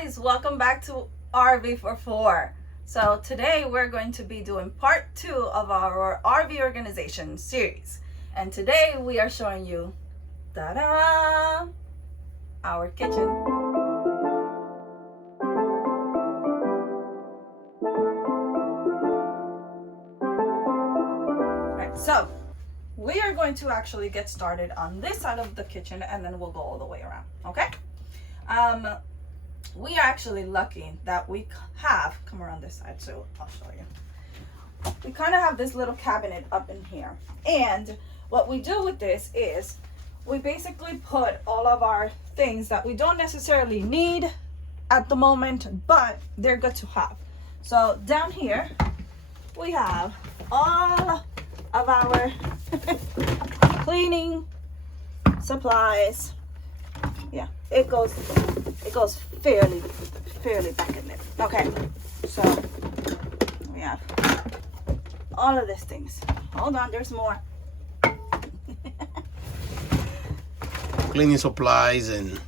guys, welcome back to RV for 4. So today we're going to be doing part 2 of our RV organization series. And today we are showing you, ta-da, our kitchen. Alright, so we are going to actually get started on this side of the kitchen and then we'll go all the way around, okay? We are actually lucky that we have, come around this side so I'll show you. We kind of have this little cabinet up in here. And what we do with this is we basically put all of our things that we don't necessarily need at the moment, but they're good to have. So down here, we have all of our cleaning supplies. Yeah, it goes fairly back in there. Okay, so we have all of these things. Hold on, there's more. Cleaning supplies and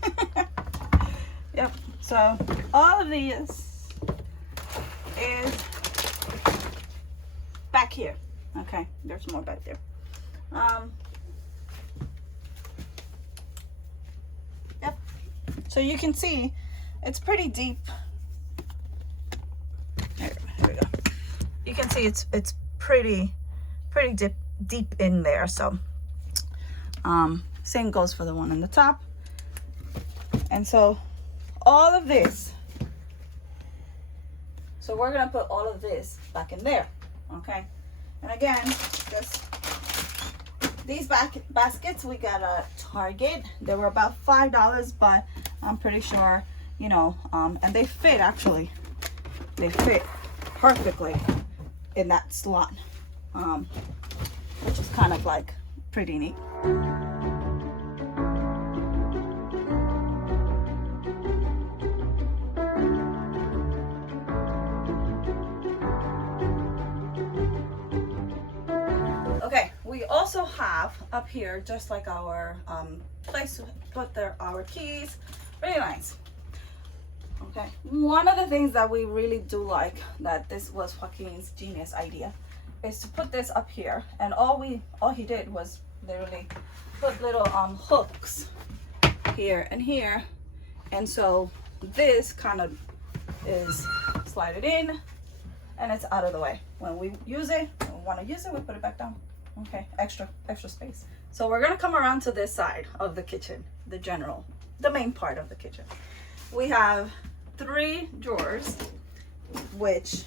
Yep, so all of these is back here. Okay, there's more back there. Yep, so you can see it's pretty deep. Here we go. You can see it's pretty deep in there. So same goes for the one on the top. And so all of this, so we're gonna put all of this back in there. Okay, and again, these baskets we got at Target. They were about $5, but I'm pretty sure, you know, and they fit, actually. They fit perfectly in that slot, which is kind of like pretty neat. Okay, we also have up here just like our place to put our keys. Really nice. Okay, one of the things that we really do like, that this was Joaquin's genius idea, is to put this up here. And all he did was literally put little hooks here and here, and so this kind of is slide it in and it's out of the way. When we use it, when we want to use it, we put it back down. Okay, extra space. So we're gonna come around to this side of the kitchen, the main part of the kitchen. We have 3 drawers, which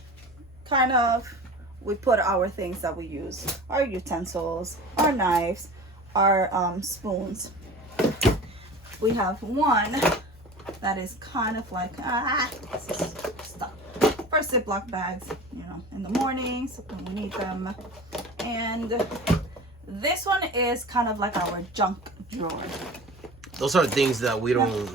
kind of, we put our things that we use, our utensils, our knives, our spoons. We have one that is kind of like stuff for Ziploc bags, you know, in the mornings when we need them. And this one is kind of like our junk drawer. those are things that we don't.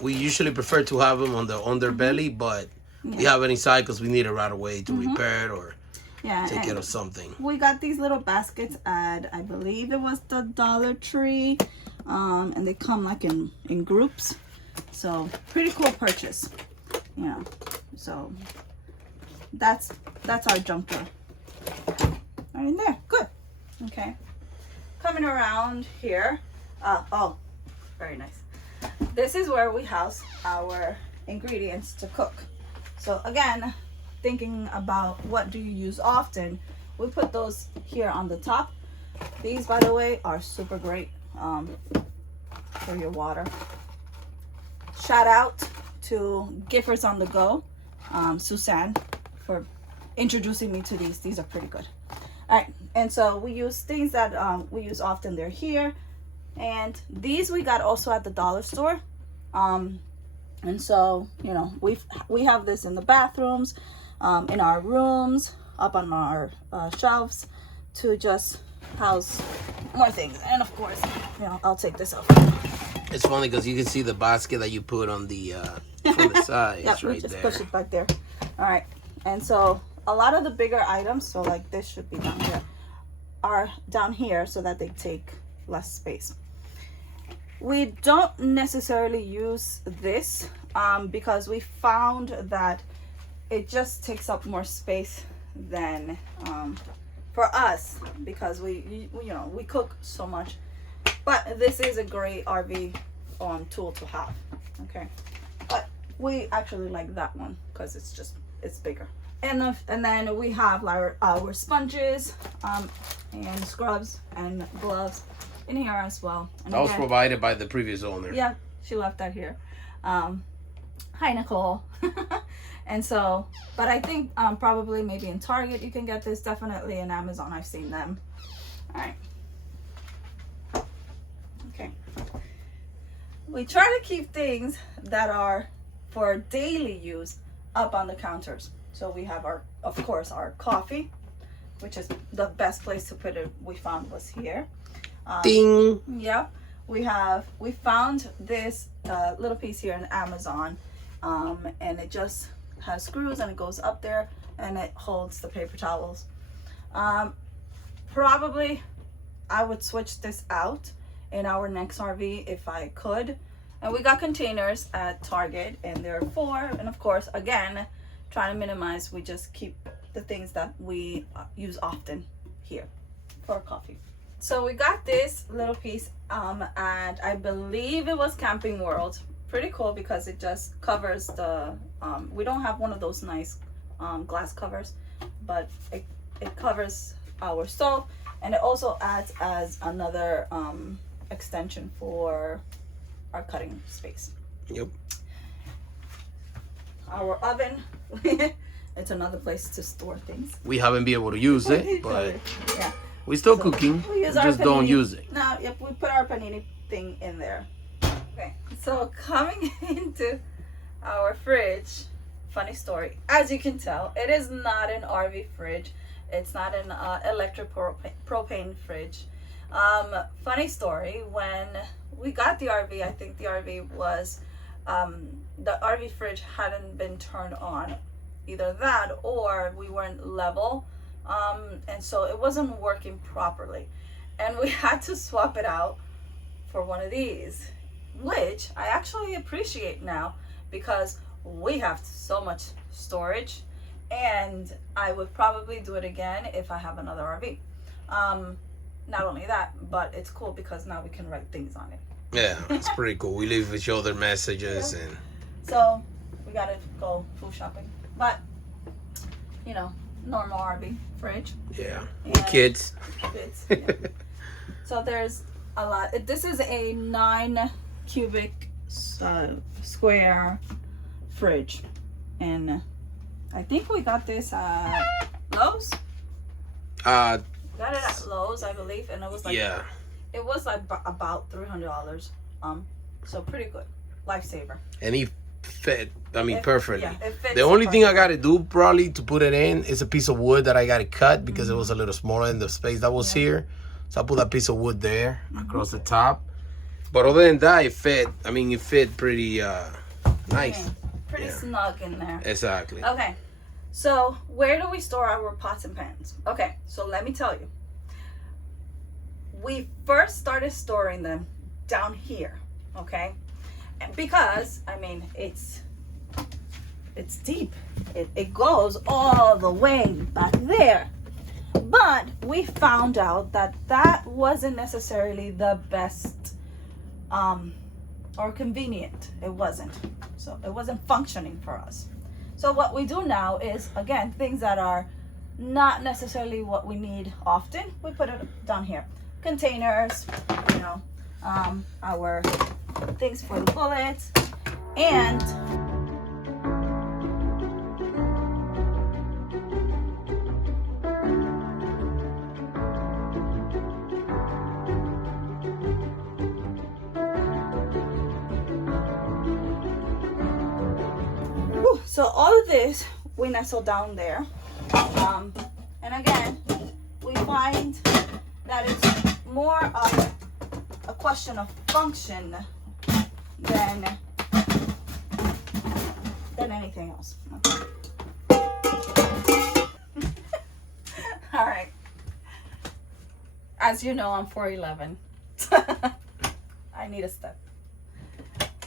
We usually prefer to have them on the underbelly, but we have it inside because we need it right away to repair it or take care of something. We got these little baskets at, I believe it was the Dollar Tree, and they come like in groups. So pretty cool purchase, you know. So that's our junk drawer. Right in there, good. Okay, coming around here. Oh, very nice. This is where we house our ingredients to cook. So again, thinking about what do you use often, we put those here on the top. These, by the way, are super great for your water. Shout out to Giffords on the Go, Suzanne, for introducing me to these. These are pretty good. All right, and so we use things that we use often. They're here. And these we got also at the dollar store. And so, you know, we have this in the bathrooms, in our rooms, up on our shelves, to just house more things. And of course, you know, I'll take this off. It's funny because you can see the basket that you put on the from the side. Yeah, it's we right just there. push it back there. All right, and so a lot of the bigger items, so like this should be down here, are down here so that they take less space. We don't necessarily use this because we found that it just takes up more space than for us, because we cook so much. But this is a great RV tool to have. Okay, but we actually like that one because it's bigger. And then we have our sponges and scrubs and gloves in here as well. And that was provided by the previous owner. Yeah, she left that here. Hi, Nicole. And so, but I think probably maybe in Target you can get this. Definitely in Amazon, I've seen them. All right. Okay. We try to keep things that are for daily use up on the counters. So we have of course, our coffee, which is the best place to put it. We found was here. Ding. Yeah. We found this little piece here in Amazon, and it just has screws and it goes up there and it holds the paper towels. Probably I would switch this out in our next RV if I could. And we got containers at Target, and there are 4. And of course, again, trying to minimize, we just keep the things that we use often here for coffee. So we got this little piece and I believe it was Camping World. Pretty cool because it just covers the we don't have one of those nice glass covers, but it covers our stove, and it also adds as another extension for our cutting space. Yep. Our oven, it's another place to store things. We haven't been able to use it, but yeah, we're still cooking. We use just don't use it. No, yep, we put our panini thing in there. Okay, so coming into our fridge, funny story. As you can tell, it is not an RV fridge. It's not an electric propane fridge. Funny story, when we got the RV, I think the RV was, the RV fridge hadn't been turned on. Either that or we weren't level. And so it wasn't working properly. And we had to swap it out for one of these, which I actually appreciate now because we have so much storage, and I would probably do it again if I have another RV. Not only that, but it's cool because now we can write things on it. Yeah, it's pretty cool. We leave each other messages and so we gotta go food shopping. But normal RV fridge. Yeah. And kids. Yeah. So there's a lot. This is a 9 cubic square fridge, and I think we got this at Lowe's. Got it at Lowe's, I believe, and it was like it was like about $300. So pretty good, lifesaver. And he fit. I mean, perfectly. Yeah, it fits. The only thing I gotta do probably to put it in is a piece of wood that I gotta cut because it was a little smaller in the space that was here. So I put that piece of wood there across the top. But other than that, it fit. I mean, it fit pretty nice. Pretty snug in there. Exactly. Okay. So where do we store our pots and pans? Okay, so let me tell you. We first started storing them down here, okay? Because, I mean, it's deep. It goes all the way back there. But we found out that that wasn't necessarily the best or convenient. It wasn't. So it wasn't functioning for us. So what we do now is, again, things that are not necessarily what we need often, we put it down here. Containers, our things for the bullets, and so all of this we nestle down there, and again we find that it's more of a question of function than anything else. Okay. All right. As you know, I'm 4'11". I need a step.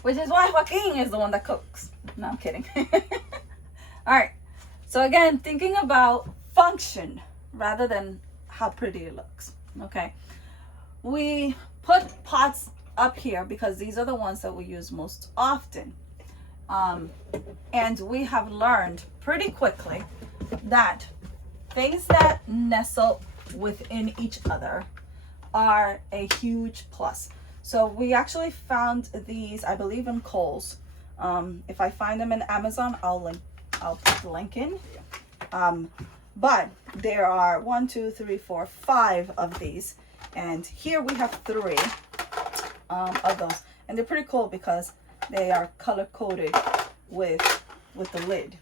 Which is why Joaquin is the one that cooks. No, I'm kidding. All right. So again, thinking about function rather than how pretty it looks. Okay. We put pots up here because these are the ones that we use most often. And we have learned pretty quickly that things that nestle within each other are a huge plus. So we actually found these, I believe, in Kohl's. If I find them in Amazon, I'll put the link in. But there are 1, 2, 3, 4, 5 of these, and here we have 3 of those, and they're pretty cool because they are color coded with the lid.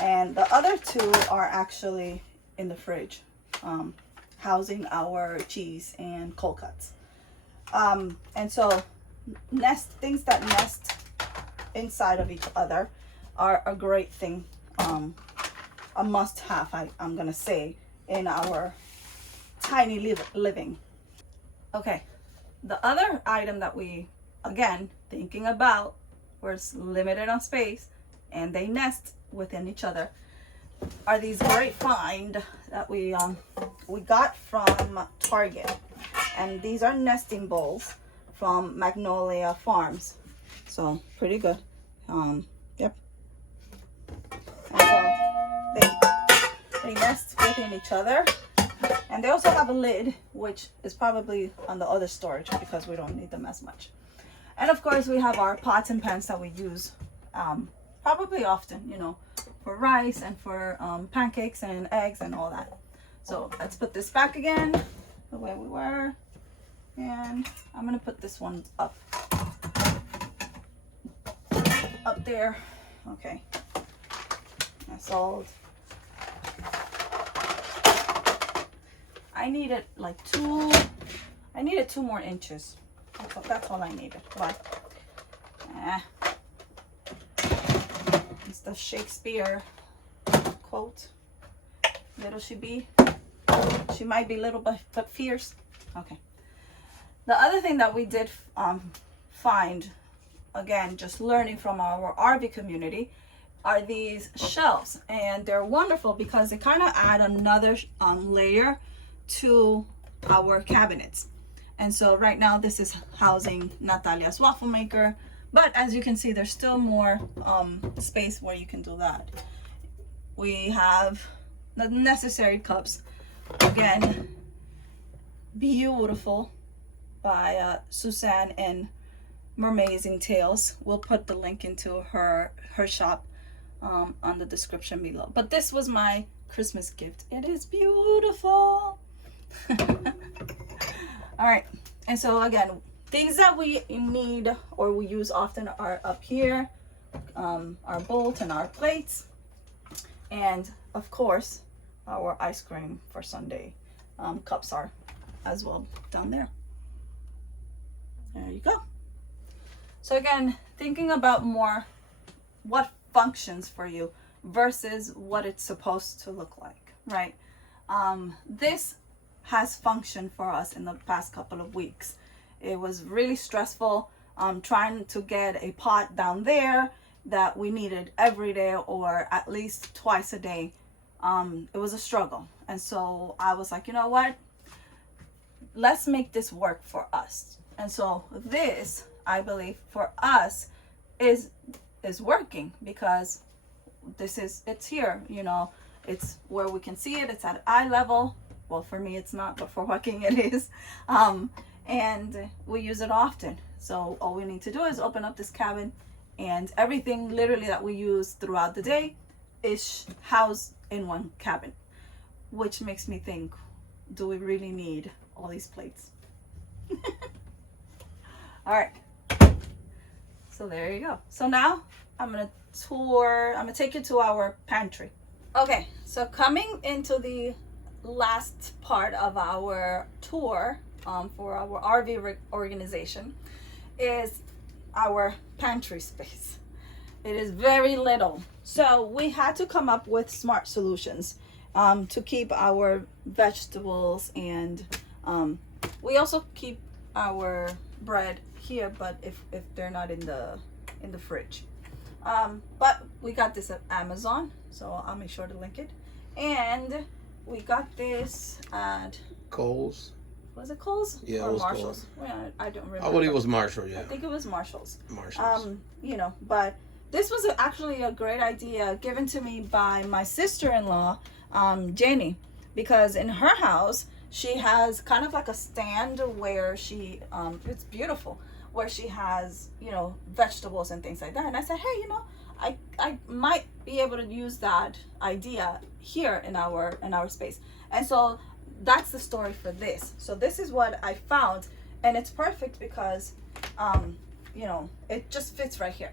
And the other 2 are actually in the fridge, housing our cheese and cold cuts. And so things that nest inside of each other are a great thing, a must have, I'm gonna say, in our tiny living. Okay, the other item that we, again, thinking about, we're limited on space and they nest within each other, are these great find that we got from Target. And these are nesting bowls from Magnolia Farms. So pretty good. Yep. And so they nest within each other. And they also have a lid, which is probably on the other storage because we don't need them as much. And of course we have our pots and pans that we use probably often, you know, for rice and for pancakes and eggs and all that. So let's put this back again the way we were. And I'm gonna put this one up there. Okay, that's all. I needed like 2 more inches. That's all I needed. Why? It's the Shakespeare quote. Little she be. She might be little but fierce. Okay. The other thing that we did find, again, just learning from our RV community, are these shelves. And they're wonderful because they kind of add another layer to our cabinets. And so right now this is housing Natalia's waffle maker. But as you can see, there's still more space where you can do that. We have the necessary cups. Again, beautiful, by Suzanne and Mermazing Tales. We'll put the link into her shop on the description below. But this was my Christmas gift. It is beautiful. All right, and so again, things that we need or we use often are up here, our bowls and our plates, and of course our ice cream for Sunday cups are as well down there. There you go. So again, thinking about more what functions for you versus what it's supposed to look like, right? This has functioned for us in the past couple of weeks. It was really stressful trying to get a pot down there that we needed every day or at least twice a day. It was a struggle. And so I was like, you know what? Let's make this work for us. And so this, I believe, for us is working because it's here, you know, it's where we can see it. It's at eye level. Well, for me, it's not, but for Joaquin, it is. And we use it often. So all we need to do is open up this cabin and everything literally that we use throughout the day is housed in one cabin, which makes me think, do we really need all these plates? All right, so there you go. So now I'm gonna take you to our pantry. Okay, so coming into the last part of our tour for our RV organization is our pantry space. It is very little, so we had to come up with smart solutions to keep our vegetables, and we also keep our bread here, but if they're not in the fridge. But we got this at Amazon, so I'll make sure to link it. And we got this at Kohl's. Was it Kohl's? Yeah, or it was Marshall's? Yeah, I don't remember. I believe it was Marshall. Yeah. I think it was Marshall's. Marshall's. You know, but this was actually a great idea given to me by my sister-in-law, Jenny, because in her house she has kind of like a stand where she it's beautiful, where she has, you know, vegetables and things like that. And I said, hey, you know, I might be able to use that idea here in our space. And so that's the story for this. So this is what I found, and it's perfect because you know, it just fits right here.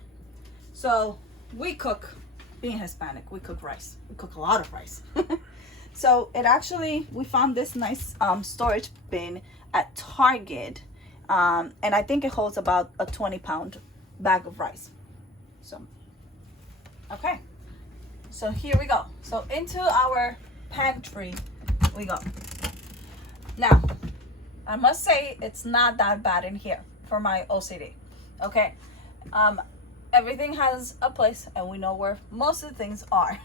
So we cook, being Hispanic, we cook rice. We cook a lot of rice. So it actually, we found this nice storage bin at Target, and I think it holds about a 20-pound bag of rice. So okay, so here we go. So into our pantry we go. Now I must say it's not that bad in here for my OCD. Okay, everything has a place, and we know where most of the things are.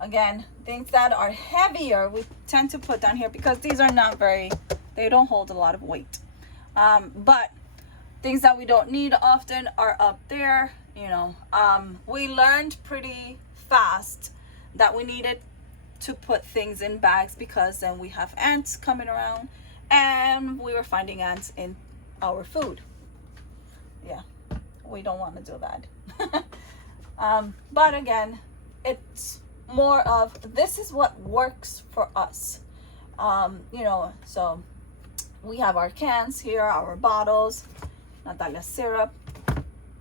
Again, things that are heavier we tend to put down here because these are not very, they don't hold a lot of weight. But things that we don't need often are up there. You know, we learned pretty fast that we needed to put things in bags because then we have ants coming around, and we were finding ants in our food. Yeah, we don't want to do that. But again, it's more of this is what works for us. You know, so we have our cans here, our bottles, Natalia syrup,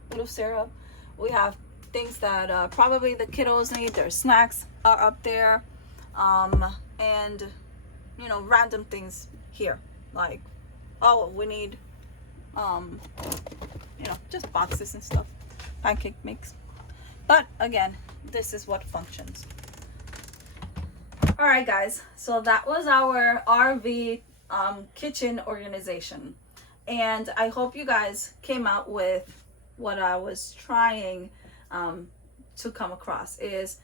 blue syrup. We have things that probably the kiddos need. Their snacks are up there, and you know, random things here like, oh, we need you know, just boxes and stuff, pancake mix. But again, this is what functions. All right, guys, so that was our RV kitchen organization, and I hope you guys came out with what I was trying to come across. Is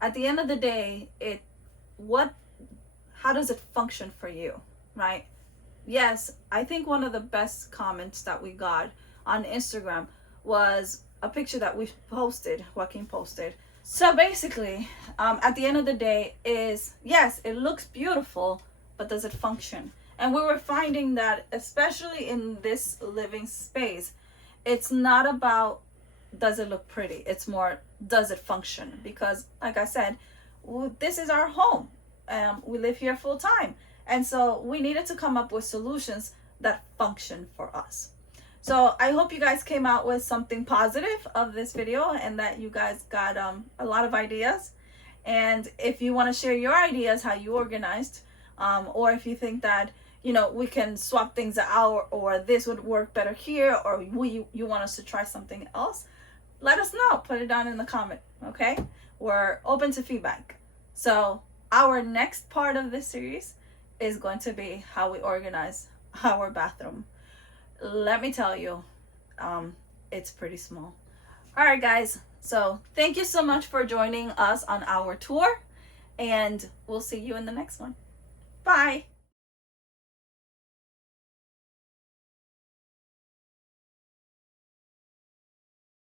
at the end of the day, how does it function for you, right? Yes, I think one of the best comments that we got on Instagram was a picture that we posted, Joaquin posted. So basically, at the end of the day is, yes, it looks beautiful, but does it function? And we were finding that, especially in this living space, it's not about does it look pretty, it's more does it function? Because like I said, this is our home. We live here full time. And so we needed to come up with solutions that function for us. So I hope you guys came out with something positive of this video, and that you guys got a lot of ideas. And if you want to share your ideas, how you organized, or if you think that, you know, we can swap things out, or this would work better here, or you want us to try something else, let us know. Put it down in the comment, okay? We're open to feedback. So our next part of this series is going to be how we organize our bathroom. Let me tell you, it's pretty small. All right, guys, so thank you so much for joining us on our tour, and we'll see you in the next one. Bye.